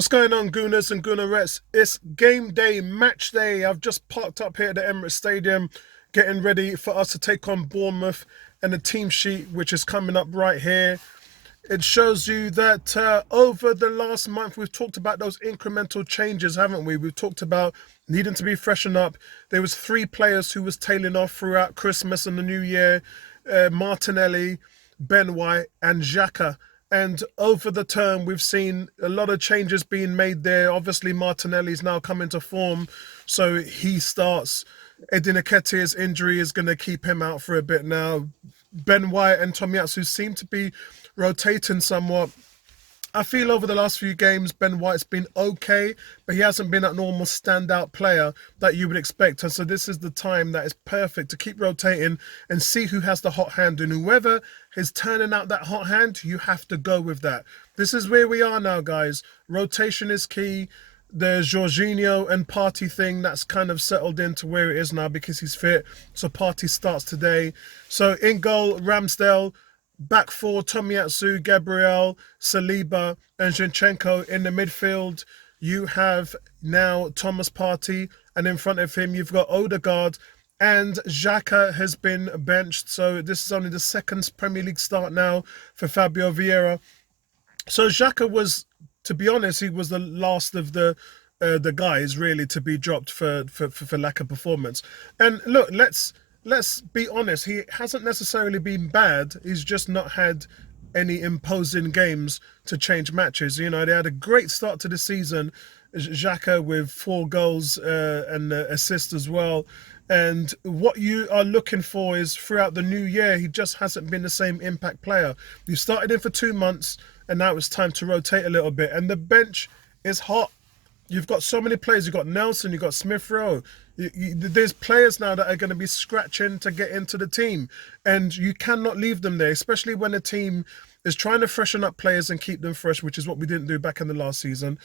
What's going on, Gooners and Goonerettes? It's game day, match day. I've just parked up here at the Emirates Stadium, getting ready for us to take on Bournemouth, and the team sheet, which is coming up right here. It shows you that over the last month, we've talked about those incremental changes, haven't we? We've talked about needing to be freshened up. There was 3 players who was tailing off throughout Christmas and the New Year: Martinelli, Ben White, and Xhaka. And over the term, we've seen a lot of changes being made there. Obviously, Martinelli's now come into form, so he starts. Eddie Nketiah's injury is going to keep him out for a bit now. Ben White and Tomiyasu seem to be rotating somewhat. I feel over the last few games, Ben White's been okay, but he hasn't been that normal standout player that you would expect. And so this is the time that is perfect to keep rotating and see who has the hot hand. And whoever is turning out that hot hand, you have to go with that. This is where we are now, guys. Rotation is key. The Jorginho and Partey thing, that's kind of settled into where it is now because he's fit. So Partey starts today. So in goal, Ramsdale. Back 4, Tomiyasu, Gabriel, Saliba, and Zinchenko. In the midfield, you have now Thomas Partey, and in front of him, you've got Odegaard, and Xhaka has been benched. So this is only the second Premier League start now for Fabio Vieira. So Xhaka was, to be honest, he was the last of the guys really to be dropped for lack of performance. And look, let's be honest, he hasn't necessarily been bad. He's just not had any imposing games to change matches. You know, they had a great start to the season, Xhaka with 4 goals and assists as well. And what you are looking for is throughout the new year, he just hasn't been the same impact player. You started in for 2 months, and now it's time to rotate a little bit. And the bench is hot. You've got so many players. You've got Nelson, you've got Smith Rowe. There's players now that are going to be scratching to get into the team. And you cannot leave them there, especially when a team is trying to freshen up players and keep them fresh, which is what we didn't do back in the last season.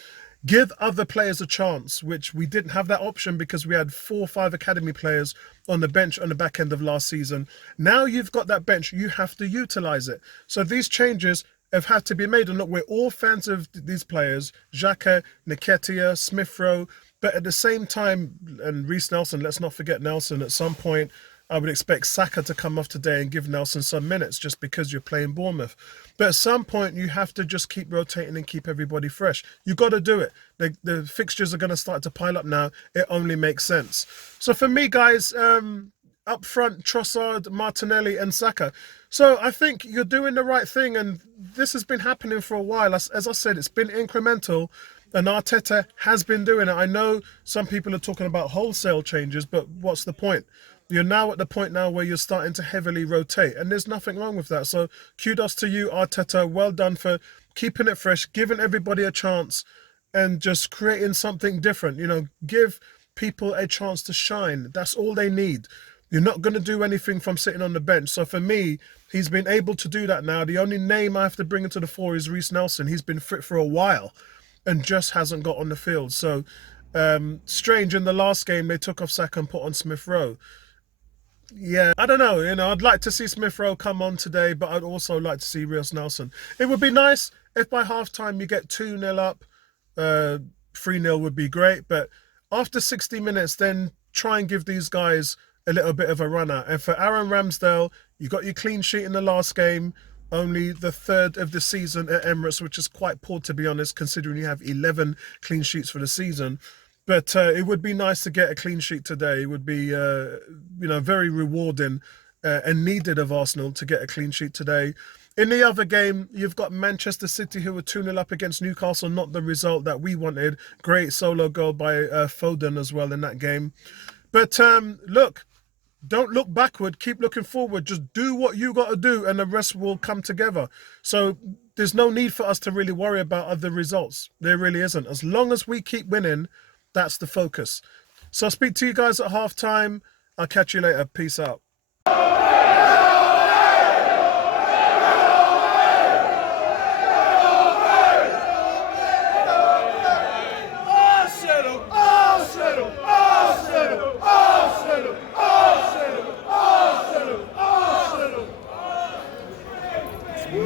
Give other players a chance, which we didn't have that option because we had 4 or 5 academy players on the bench on the back end of last season. Now you've got that bench, you have to utilize it. So these changes have had to be made. And look, we're all fans of these players, Xhaka, Nketiah, Smith Rowe, but at the same time, and Reece Nelson, let's not forget Nelson. At some point, I would expect Saka to come off today and give Nelson some minutes just because you're playing Bournemouth. But at some point, you have to just keep rotating and keep everybody fresh. You've got to do it. The fixtures are going to start to pile up now. It only makes sense. So for me, guys, up front, Trossard, Martinelli, and Saka. So I think you're doing the right thing, and this has been happening for a while. As I said, it's been incremental, and Arteta has been doing it. I know some people are talking about wholesale changes, but what's the point? You're now at the point now where you're starting to heavily rotate, and there's nothing wrong with that. So kudos to you, Arteta. Well done for keeping it fresh, giving everybody a chance, and just creating something different. You know, give people a chance to shine. That's all they need. You're not going to do anything from sitting on the bench. So for me, he's been able to do that now. The only name I have to bring into the fore is Reece Nelson. He's been fit for a while and just hasn't got on the field. So strange, in the last game, they took off Saka and put on Smith Rowe. Yeah, I don't know. You know, I'd like to see Smith Rowe come on today, but I'd also like to see Reece Nelson. It would be nice if by halftime you get 2-0 up, 3-0 would be great. But after 60 minutes, then try and give these guys a little bit of a runner. And for Aaron Ramsdale, you got your clean sheet in the last game, only the 3rd of the season at Emirates, which is quite poor, to be honest, considering you have 11 clean sheets for the season. But it would be nice to get a clean sheet today. It would be, you know, very rewarding and needed of Arsenal to get a clean sheet today. In the other game, you've got Manchester City, who were 2-0 up against Newcastle, not the result that we wanted. Great solo goal by Foden as well in that game. But look, don't look backward, keep looking forward. Just do what you got to do and the rest will come together. So there's no need for us to really worry about other results. There really isn't. As long as we keep winning, that's the focus. So I'll speak to you guys at halftime. I'll catch you later. Peace out.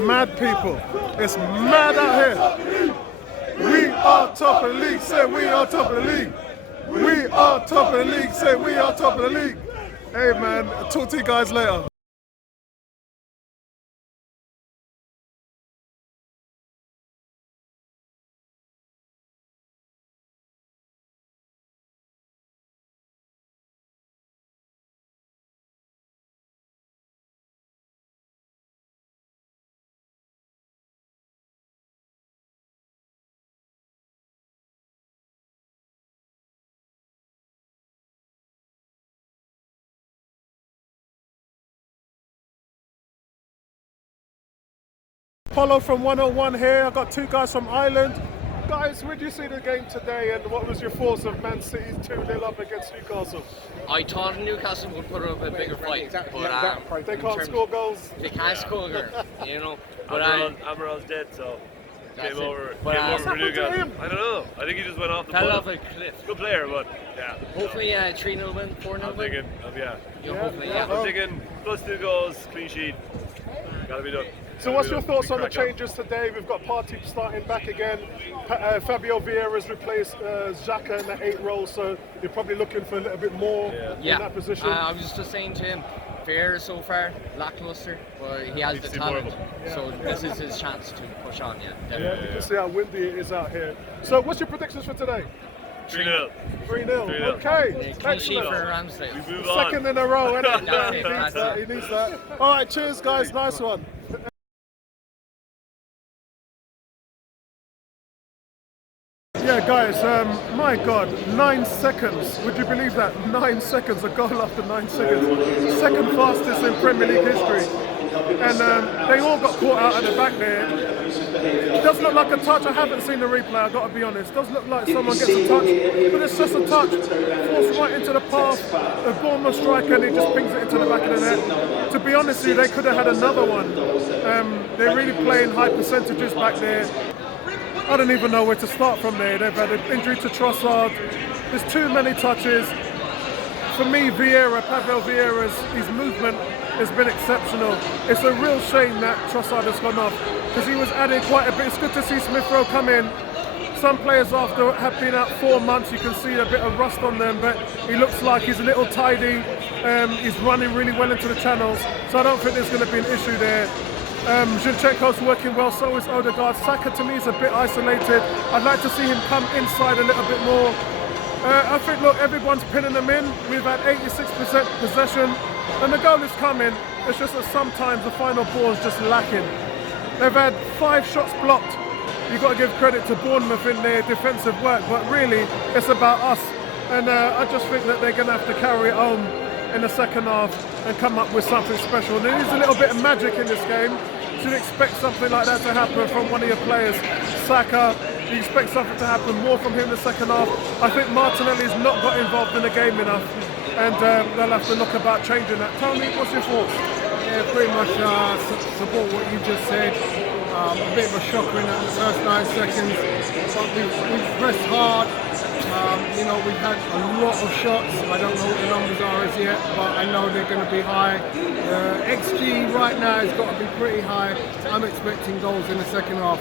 Mad people. It's mad out here. We are top of the league. Say we are top of the league. We are top of the league. Say we are top of the league. Hey man, I'll talk to you guys later. Apollo from 101 here. I've got two guys from Ireland. Guys, where did you see the game today and what was your thoughts of Man City 2-0 up against Newcastle? I thought Newcastle would put up a bigger fight, but They can't score goals. They can't score, you know. But Amaril's dead, so game over. But, game over for Newcastle. I don't know. I think he just went off the fell ball. off a cliff. Good player, but yeah. Hopefully, 3-0 win, 4-0 I'm win. thinking, Hopefully, I'm thinking plus 2 goals, clean sheet. Gotta be done. So what's your thoughts on the changes today? We've got Partey starting back again. Fabio Vieira's replaced Xhaka in the 8 role, so you're probably looking for a little bit more in that position. I was just saying to him, Vieira so far lackluster, but he has the talent, so this is his chance to push on. You can see how windy it is out here. So what's your predictions for today? 3-0. 3-0. Okay. Clean sheet for Ramsdale. We move on. Second in a row. That's He needs that. All right, cheers, guys. Nice one. Yeah, guys, my God, 9 seconds. Would you believe that? 9 seconds, a goal after 9 seconds. Second fastest in Premier League history. And they all got caught out at the back there. It does look like a touch. I haven't seen the replay, I've got to be honest. It does look like someone gets a touch, but it's just a touch. Forced right into the path. The Bournemouth striker, and he just pings it into the back of the net. To be honest with you, they could have had another one. They're really playing high percentages back there. I don't even know where to start from there. They've had an injury to Trossard. There's too many touches. For me, Pavel Vieira's his movement has been exceptional. It's a real shame that Trossard has gone off because he was adding quite a bit. It's good to see Smith Rowe come in. Some players after have been out 4 months, you can see a bit of rust on them, but he looks like he's a little tidy. He's running really well into the channels, so I don't think there's going to be an issue there. Zinchenko's working well, so is Odegaard. Saka to me is a bit isolated. I'd like to see him come inside a little bit more. I think, look, everyone's pinning them in. We've had 86% possession, and the goal is coming. It's just that sometimes the final ball is just lacking. They've had 5 shots blocked. You've got to give credit to Bournemouth in their defensive work, but really, it's about us. And I just think that they're going to have to carry it home in the second half and come up with something special. And there is a little bit of magic in this game. Should expect something like that to happen from one of your players. Saka, you expect something to happen more from him in the second half. I think Martinelli's not got involved in the game enough, and they'll have to look about changing that. Tony, what's your thoughts? Yeah, pretty much support what you just said. A bit of a shocker in the first 9 seconds, but we've pressed hard. You know, we've had a lot of shots. I don't know what the numbers are as yet, but I know they're going to be high. XG right now has got to be pretty high. I'm expecting goals in the second half.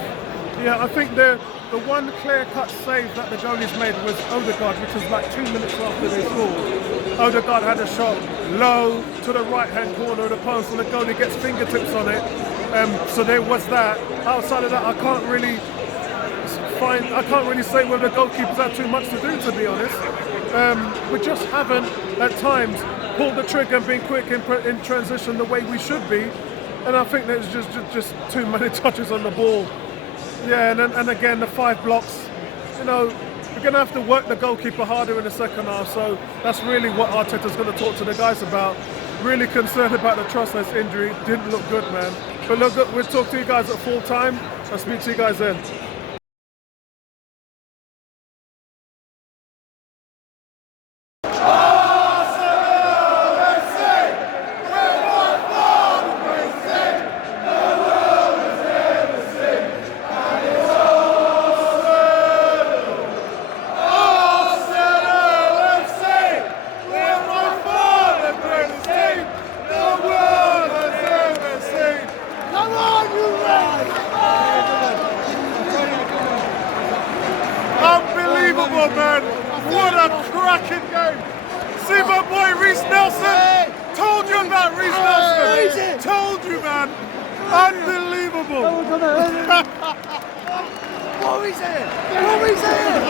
Yeah, I think the one clear-cut save that the goalie's made was Odegaard, which was like 2 minutes after they scored. Odegaard had a shot low to the right-hand corner of the post, and the goalie gets fingertips on it. So there was that. Outside of that, I can't really say whether the goalkeepers had too much to do, to be honest. We just haven't, at times, pulled the trigger and been quick in transition the way we should be. And I think there's just too many touches on the ball. Yeah, and again, the 5 blocks. You know, we're going to have to work the goalkeeper harder in the second half. So that's really what Arteta's going to talk to the guys about. Really concerned about the Trossard's injury. Didn't look good, man. But look, we'll talk to you guys at full time. I'll speak to you guys then. Unbelievable. What are we saying? What are we saying?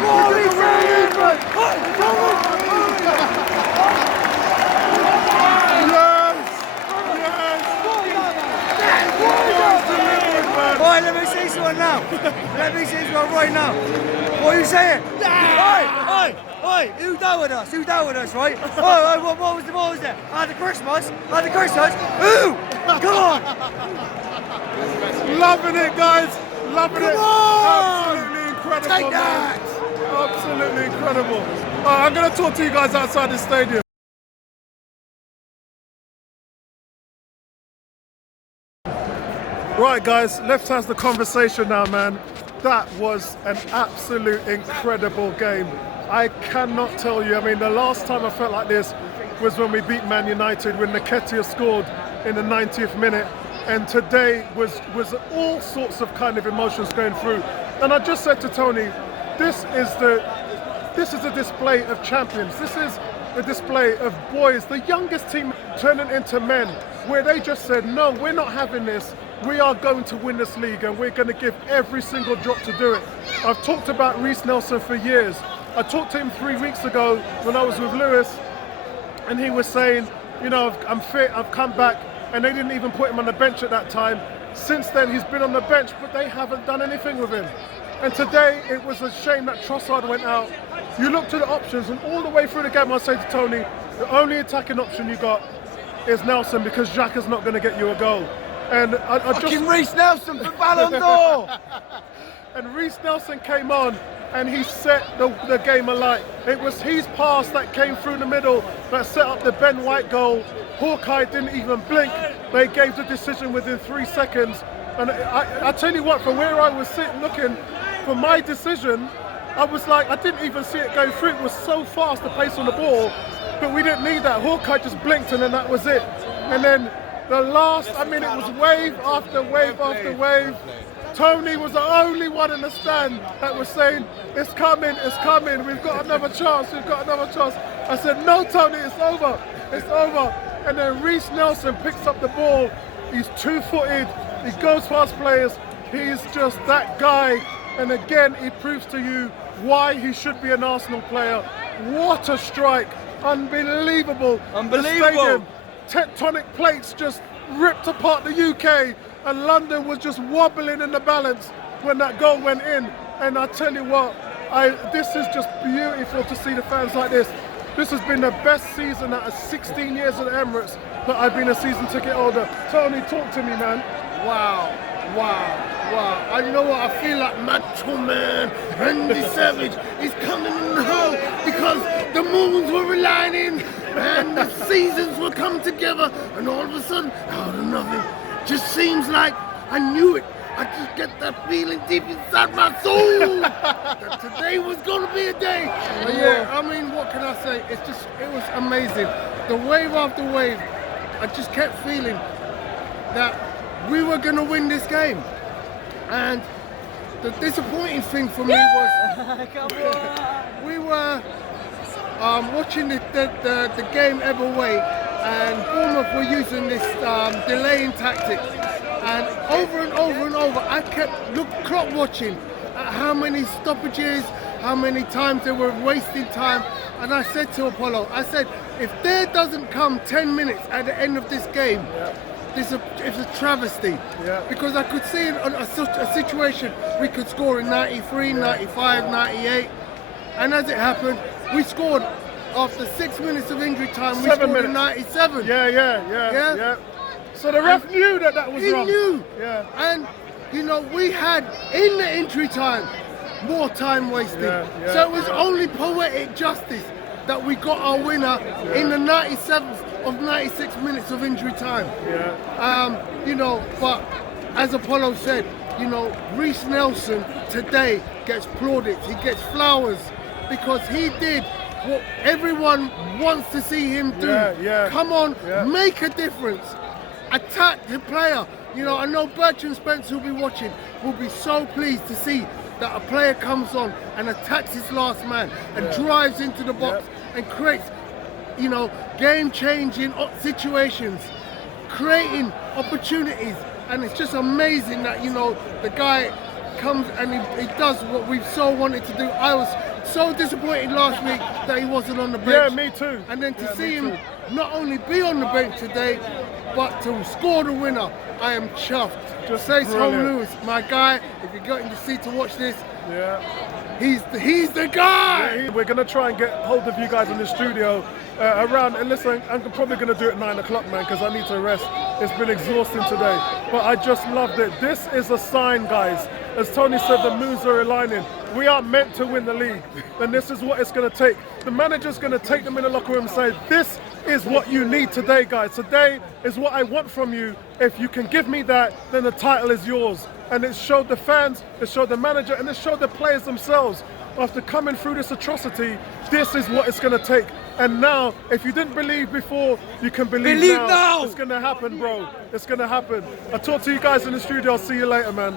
What are we saying? Alright, let me say something now. Let me say something right now. What are you saying? Oi, who doubted us? Who doubted us, right? What was that? After Christmas? Who? Come on! Loving it, guys. Loving it. Come on! Absolutely incredible. Take that! Man. Absolutely incredible. I'm going to talk to you guys outside the stadium. Right, guys, let's have the conversation now, man. That was an absolute incredible game. I cannot tell you. I mean, the last time I felt like this was when we beat Man United when Nketiah scored in the 90th minute. And today was all sorts of kind of emotions going through. And I just said to Tony, this is a display of champions. This is a display of boys, the youngest team turning into men, where they just said, no, we're not having this. We are going to win this league and we're going to give every single drop to do it. I've talked about Reece Nelson for years. I talked to him 3 weeks ago when I was with Lewis, and he was saying, you know, I'm fit, I've come back, and they didn't even put him on the bench at that time. Since then, he's been on the bench, but they haven't done anything with him. And today, it was a shame that Trossard went out. You look to the options, and all the way through the game, I say to Tony, the only attacking option you got is Nelson, because Xhaka's not going to get you a goal. And I just... Reece Nelson for Ballon d'Or! And Reece Nelson came on and he set the game alight. It was his pass that came through the middle that set up the Ben White goal. Hawkeye didn't even blink. They gave the decision within 3 seconds. And I tell you what, from where I was sitting looking for my decision, I was like, I didn't even see it go through. It was so fast, the pace on the ball, but we didn't need that. Hawkeye just blinked and then that was it. And then the last, I mean, it was wave after wave after wave. Tony was the only one in the stand that was saying, it's coming, we've got another chance. I said, no, Tony, it's over. And then Reece Nelson picks up the ball. He's two-footed, he goes past players. He's just that guy. And again, he proves to you why he should be an Arsenal player. What a strike, unbelievable. The stadium, tectonic plates just ripped apart the UK. And London was just wobbling in the balance when that goal went in. And I tell you what, this is just beautiful to see the fans like this. This has been the best season out of 16 years at the Emirates that I've been a season ticket holder. Tony, talk to me, man. Wow. And you know what? I feel like Macho Man, Randy Savage is coming in the hole because the moons were aligning and the seasons were coming together, and all of a sudden, out of nothing, just seems like I knew it. I just get that feeling deep inside my soul that today was going to be a day. But yeah, I mean, what can I say? It was amazing. The wave after wave, I just kept feeling that we were going to win this game. And the disappointing thing for me was we were watching the game every way, and Bournemouth were using this delaying tactic. And over, I kept clock watching at how many stoppages, how many times they were wasting time. And I said to Apollo, if there doesn't come 10 minutes at the end of this game, it's a travesty. Yeah. Because I could see in a situation we could score in 93, 95, 98. And as it happened, we scored after 6 minutes of injury time. We scored in 97. Yeah. So the ref knew that was wrong. He knew. Yeah. And, you know, we had, in the injury time, more time wasted. Yeah. So it was only poetic justice that we got our winner in the 97th of 96 minutes of injury time. Yeah. You know, but as Apollo said, you know, Reece Nelson today gets plaudits, he gets flowers, because he did what everyone wants to see him do. Yeah. Come on, make a difference. Attack the player. You know, I know Bertrand Spence, who'll be watching, will be so pleased to see that a player comes on and attacks his last man and drives into the box and creates, you know, game-changing situations, creating opportunities and it's just amazing that, you know, the guy comes and he does what we've so wanted to do. I was so disappointed last week that he wasn't on the bench. Yeah, me too. And then to Yeah, see me him too. not only be on the bench today, but to score the winner, I am chuffed. Just Say Tom brilliant. Lewis, my guy, if you got in the seat to watch this, Yeah. he's the guy! We're going to try and get hold of you guys in the studio around. And listen, I'm probably going to do it 9 o'clock, man, because I need to rest. It's been exhausting today. But I just loved it. This is a sign, guys. As Tony said, the moves are aligning. We are meant to win the league. And this is what it's going to take. The manager's going to take them in the locker room and say, this is what you need today, guys. Today is what I want from you. If you can give me that, then the title is yours. And it showed the fans, it showed the manager, and it showed the players themselves. After coming through this atrocity, this is what it's going to take. And now, if you didn't believe before, you can believe now. now! It's going to happen, bro. It's going to happen. I'll talk to you guys in the studio. I'll see you later, man.